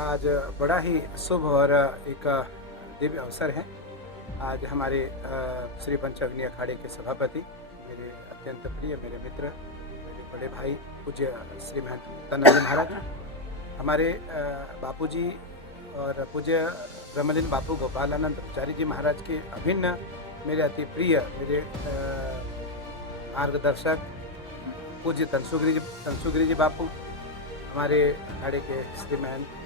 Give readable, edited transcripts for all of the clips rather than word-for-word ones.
आज बड़ा ही शुभ और एक दिव्य अवसर है। आज हमारे श्री पंचअग्नि अखाड़े के सभापति, मेरे अत्यंत प्रिय मेरे मित्र, मेरे बड़े भाई पूज्य श्री महंत तनंद महाराज, हमारे बापूजी और पूज्य ब्रह्मलीन बापू गोपालानंद पुजारी जी महाराज के अभिन्न मेरे अति प्रिय मेरे मार्गदर्शक पूज्य तनसुगिरी जी बापू, हमारे अखाड़े के श्री महंत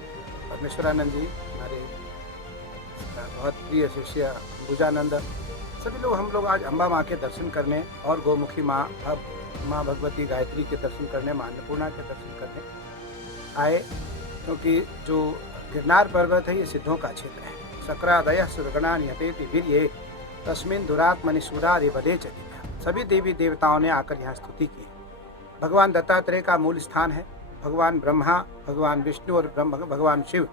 परमेश्वरानंद जी, हमारे बहुत प्रिय शिष्य अंबुजानंद, सभी लोग हम लोग आज अम्बा माँ के दर्शन करने और गौमुखी माँ भगवती गायत्री के दर्शन करने, माँ अन्नपूर्णा के दर्शन करने आए। क्योंकि जो गिरनार पर्वत है ये सिद्धों का क्षेत्र है। सक्रादय सुरगणा नियतेति वीर्ये तस्मिन् दुरात्मनि सूरारि वदे च। सभी देवी देवताओं ने आकर यहाँ स्तुति की। भगवान दत्तात्रेय का मूल स्थान है। भगवान ब्रह्मा, भगवान विष्णु और भगवान शिव,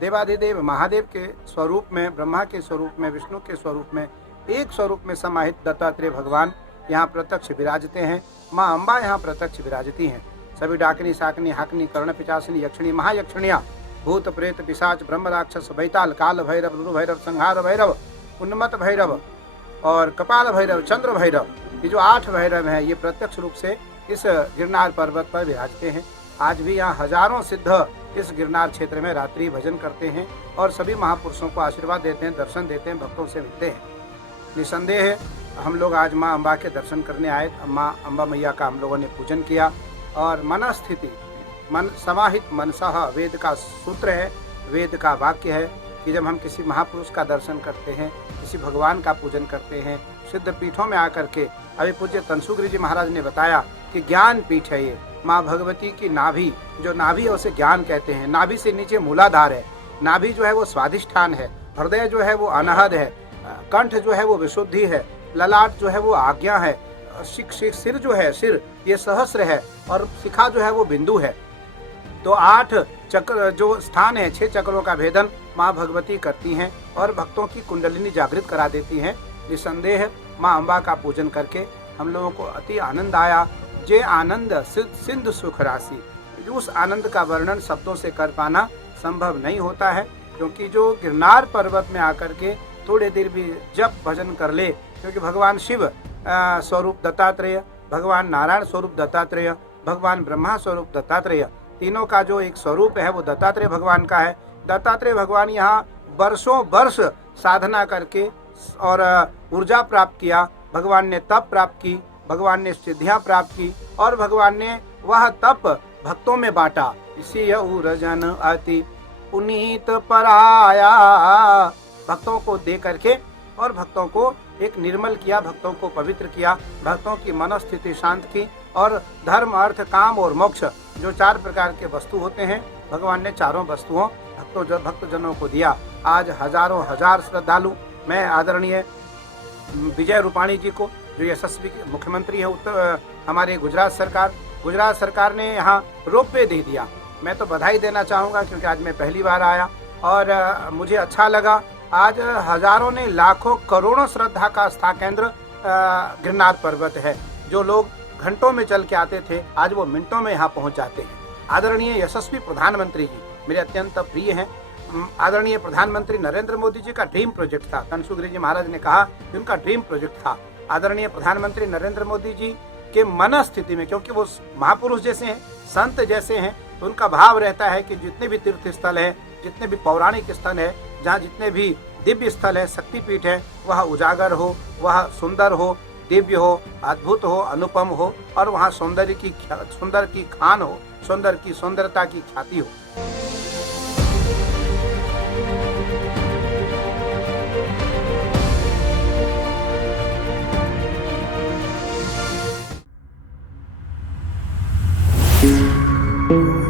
देवाधिदेव महादेव के स्वरूप में, ब्रह्मा के स्वरूप में, विष्णु के स्वरूप में, एक स्वरूप में समाहित दत्तात्रेय भगवान यहाँ प्रत्यक्ष विराजते हैं। माँ अम्बा यहाँ प्रत्यक्ष विराजती हैं। सभी डाकिनी, शाकिनी, हाकिनी, कर्ण, पिचासिनी, यक्षिणी, महायक्षिणियाँ, भूत प्रेत, पिशाच, ब्रह्म राक्षस, बैताल, काल भैरव, रुरु भैरव, संहार भैरव, उन्मत्त भैरव और कपाल भैरव, चंद्र भैरव, ये जो 8 भैरव हैं, ये प्रत्यक्ष रूप से इस गिरनार पर्वत पर विराजते हैं। आज भी यहाँ हजारों सिद्ध इस गिरनार क्षेत्र में रात्रि भजन करते हैं और सभी महापुरुषों को आशीर्वाद देते हैं, दर्शन देते हैं, भक्तों से मिलते हैं। निसंदेह हम लोग आज माँ अम्बा के दर्शन करने आए। माँ अम्बा मैया का हम लोगों ने पूजन किया और मनस्थिति, मन समाहित मनसः, वेद का सूत्र है, वेद का वाक्य है कि जब हम किसी महापुरुष का दर्शन करते हैं, किसी भगवान का पूजन करते हैं, सिद्ध पीठों में आकर के, अभी पूज्य तनसुगिरी जी महाराज ने बताया कि ज्ञान पीठ है ये। माँ भगवती की नाभि, जो नाभि है उसे ज्ञान कहते हैं। नाभि से नीचे मूलाधार है। नाभि जो है वो स्वाधिष्ठान है। हृदय जो है वो अनहद है। कंठ जो है वो विशुद्धि है। ललाट जो है वो आज्ञा है। सिर जो है, सिर ये सहस्र है और शिखा जो है वो बिंदु है। तो 8 चक्र जो स्थान है, 6 चक्रों का भेदन माँ भगवती करती हैं और भक्तों की कुंडलिनी जागृत करा देती हैं। निसंदेह माँ अम्बा का पूजन करके हम लोगों को अति आनंद आया। जे आनंद सिंधु सुख राशि, उस आनंद का वर्णन शब्दों से कर पाना संभव नहीं होता है। क्योंकि जो गिरनार पर्वत में आकर के थोड़ी देर भी जप भजन कर ले, क्योंकि भगवान शिव स्वरूप दत्तात्रेय, भगवान नारायण स्वरूप दत्तात्रेय, भगवान ब्रह्मा स्वरूप दत्तात्रेय, तीनों का जो एक स्वरूप है वो दत्तात्रेय भगवान का है। दत्तात्रेय भगवान यहाँ वर्षों वर्ष साधना करके और ऊर्जा प्राप्त किया। भगवान ने तप प्राप्त की, भगवान ने सिद्धियां प्राप्त की और भगवान ने वह तप भक्तों में बांटा। इसी उरजन अति पुनीत पराया, भक्तों को दे करके और भक्तों को एक निर्मल किया, भक्तों को पवित्र किया, भक्तों की मनस्थिति शांत की और धर्म, अर्थ, काम और मोक्ष जो 4 प्रकार के वस्तु होते हैं, भगवान ने चारों वस्तुओं भक्तजनों को दिया। आज हजारों हजार श्रद्धालु, मैं आदरणीय विजय रूपाणी जी को, जो यशस्वी मुख्यमंत्री है हमारे गुजरात सरकार ने यहाँ रोपवे दे दिया। मैं तो बधाई देना चाहूँगा क्योंकि आज मैं पहली बार आया और मुझे अच्छा लगा। आज हजारों ने, लाखों, करोड़ों श्रद्धा का आस्था केंद्र गिरनार पर्वत है। जो लोग घंटों में चल के आते थे, आज वो मिनटों में यहाँ पहुँच जाते हैं। आदरणीय यशस्वी प्रधानमंत्री जी मेरे अत्यंत प्रिय हैं। आदरणीय प्रधानमंत्री नरेंद्र मोदी जी का ड्रीम प्रोजेक्ट था। तनसुगिरी जी महाराज ने कहा कि उनका ड्रीम प्रोजेक्ट था। आदरणीय प्रधानमंत्री नरेंद्र मोदी जी के मन स्थिति में, क्योंकि वो महापुरुष जैसे हैं, संत जैसे हैं, तो उनका भाव रहता है कि जितने भी तीर्थ स्थल है, जितने भी पौराणिक स्थल है, जहाँ जितने भी दिव्य स्थल है, शक्तिपीठ है, वह उजागर हो, वह सुंदर हो, दिव्य हो, अद्भुत हो, अनुपम हो और वहाँ सुंदर की खान हो, सुंदरता की ख्याति हो। Thank you.